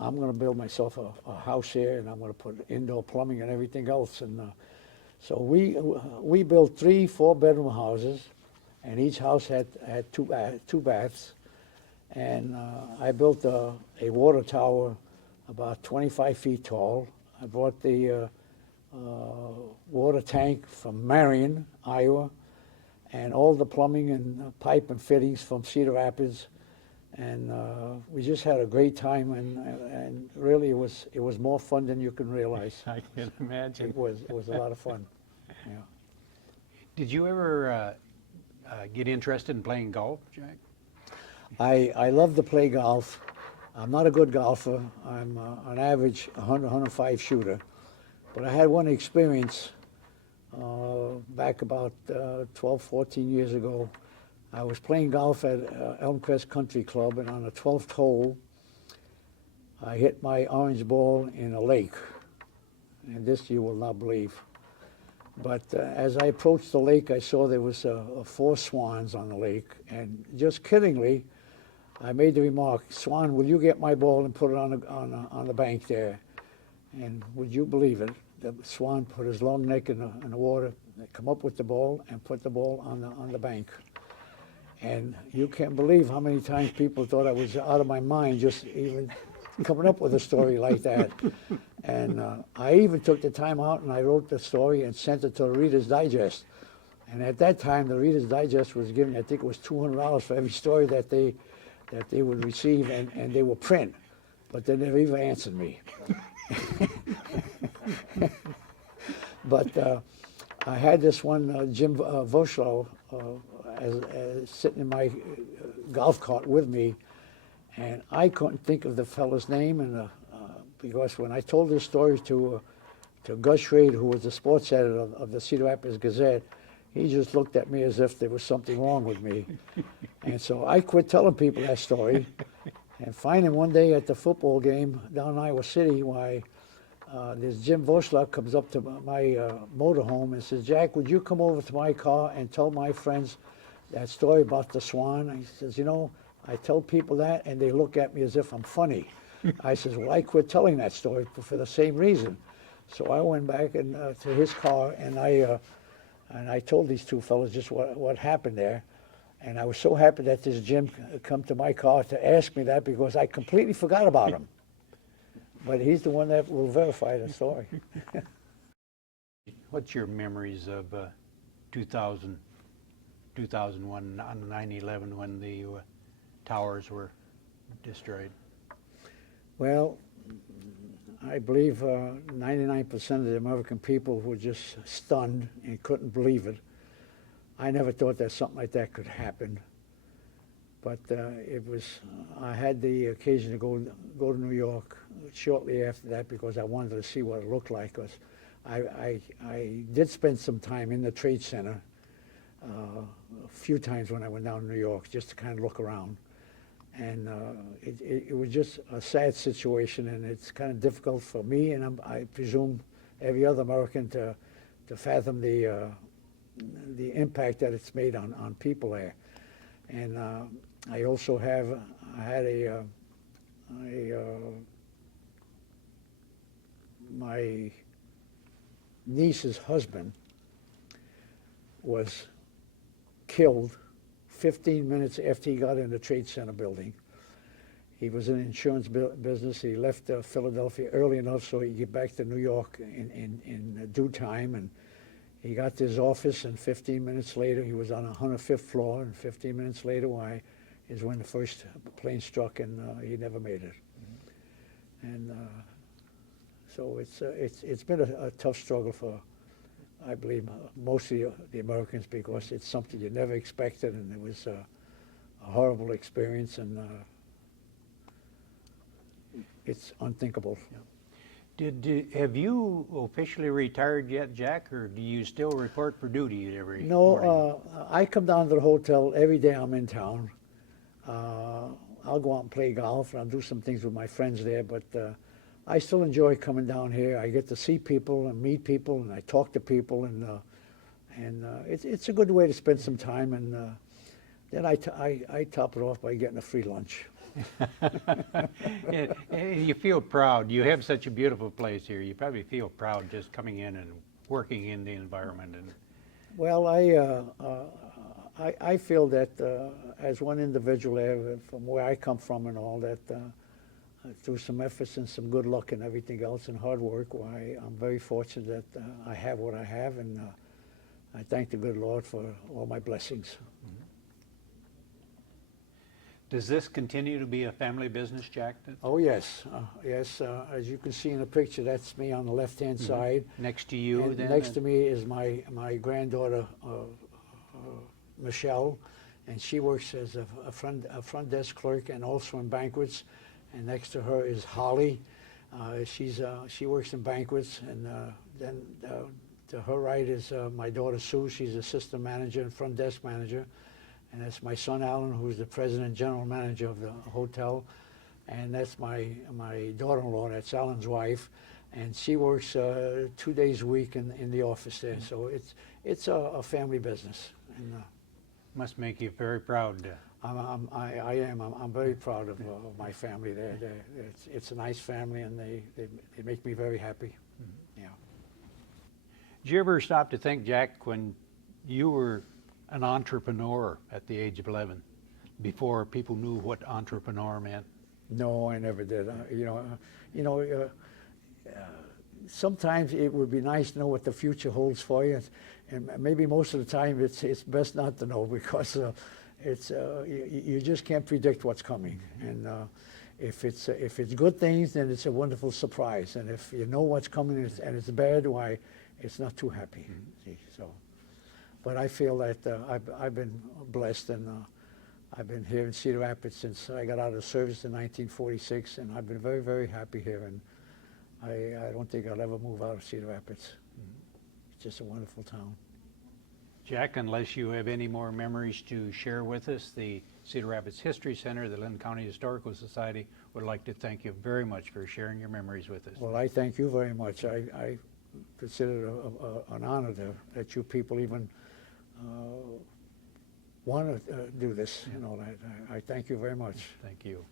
I'm going to build myself a house here, and I'm going to put indoor plumbing and everything else. And so we built 3 4-bedroom houses, and each house had two baths. And I built a water tower about 25 feet tall. I brought the water tank from Marion, Iowa, and all the plumbing and pipe and fittings from Cedar Rapids. And we just had a great time, and really it was more fun than you can realize. I can imagine. It was a lot of fun. Yeah. Did you ever get interested in playing golf, Jack? I love to play golf. I'm not a good golfer. I'm an average 100, 105 shooter. But I had one experience back about 12, 14 years ago. I was playing golf at Elmcrest Country Club, and on the 12th hole, I hit my orange ball in a lake. And this you will not believe. But as I approached the lake, I saw there was 4 swans on the lake. And just kiddingly, I made the remark, "Swan, will you get my ball and put it on the bank there?" And would you believe it? The swan put his long neck in the water, come up with the ball, and put the ball on the bank. And you can't believe how many times people thought I was out of my mind just even coming up with a story like that. And I even took the time out and I wrote the story and sent it to the Reader's Digest. And at that time, the Reader's Digest was giving, I think it was $200 for every story that they would receive, and they would print. But they never even answered me. But I had this one, Jim Voslow, as sitting in my golf cart with me, and I couldn't think of the fellow's name, and because when I told this story to Gus Schrader, who was the sports editor of the Cedar Rapids Gazette, he just looked at me as if there was something wrong with me. And so I quit telling people that story. And finally, one day at the football game down in Iowa City, why this Jim Voslow comes up to my motorhome and says, "Jack, would you come over to my car and tell my friends that story about the swan?" And he says, "You know, I tell people that, and they look at me as if I'm funny." I says, "Well, I quit telling that story for the same reason." So I went back and to his car, and I told these two fellows just what happened there. And I was so happy that this Jim come to my car to ask me that, because I completely forgot about him. But he's the one that will verify the story. What's your memories of 2001 on 9/11 when the towers were destroyed? Well, I believe 99% of the American people were just stunned and couldn't believe it. I never thought that something like that could happen. But it was, I had the occasion to go to New York shortly after that, because I wanted to see what it looked like. Because I did spend some time in the Trade Center a few times when I went down to New York, just to kind of look around. And it was just a sad situation, and it's kind of difficult for me, and I presume every other American, to fathom the impact that it's made on people there. And I also had my niece's husband was killed 15 minutes after he got in the Trade Center building. He was in the insurance business. He left Philadelphia early enough so he could get back to New York in due time. And he got to his office, and 15 minutes later, he was on the 105th floor. And 15 minutes later, is when the first plane struck, and he never made it. And so it's been a tough struggle for, I believe, most of the Americans, because it's something you never expected, and it was a horrible experience, and it's unthinkable. Have you officially retired yet, Jack, or do you still report for duty every morning? No, I come down to the hotel every day I'm in town. I'll go out and play golf, and I'll do some things with my friends there, but I still enjoy coming down here. I get to see people and meet people, and I talk to people, and it's a good way to spend some time, and then I top it off by getting a free lunch. You feel proud. You have such a beautiful place here. You probably feel proud just coming in and working in the environment. And well, I feel that as one individual there, from where I come from and all that, through some efforts and some good luck and everything else and hard work, why I'm very fortunate that I have what I have, and I thank the good Lord for all my blessings. Does this continue to be a family business, Jack? Oh yes, yes. As you can see in the picture, that's me on the left-hand side. Next to you, And then? next to me is my granddaughter, Michelle, and she works as a front desk clerk and also in banquets. And next to her is Holly. She works in banquets, and then to her right is my daughter Sue. She's assistant manager and front desk manager. And that's my son Alan, who's the president and general manager of the hotel. And that's my daughter-in-law, that's Alan's wife, and she works 2 days a week in the office there. So it's a family business. And must make you very proud. I am. I'm very proud of my family there. It's a nice family, and they make me very happy. Yeah. Did you ever stop to think, Jack, when you were an entrepreneur at the age of 11, before people knew what entrepreneur meant? No, I never did. Sometimes it would be nice to know what the future holds for you, and maybe most of the time it's best not to know, because you just can't predict what's coming. And if it's good things, then it's a wonderful surprise. And if you know what's coming and it's bad, why, it's not too happy. See, so. But I feel that I've been blessed, and I've been here in Cedar Rapids since I got out of service in 1946, and I've been very, very happy here, and I don't think I'll ever move out of Cedar Rapids. It's just a wonderful town. Jack, unless you have any more memories to share with us, the Cedar Rapids History Center, the Linn County Historical Society, would like to thank you very much for sharing your memories with us. Well, I thank you very much. I consider it an honor that you people even want to do this. I thank you very much. Thank you.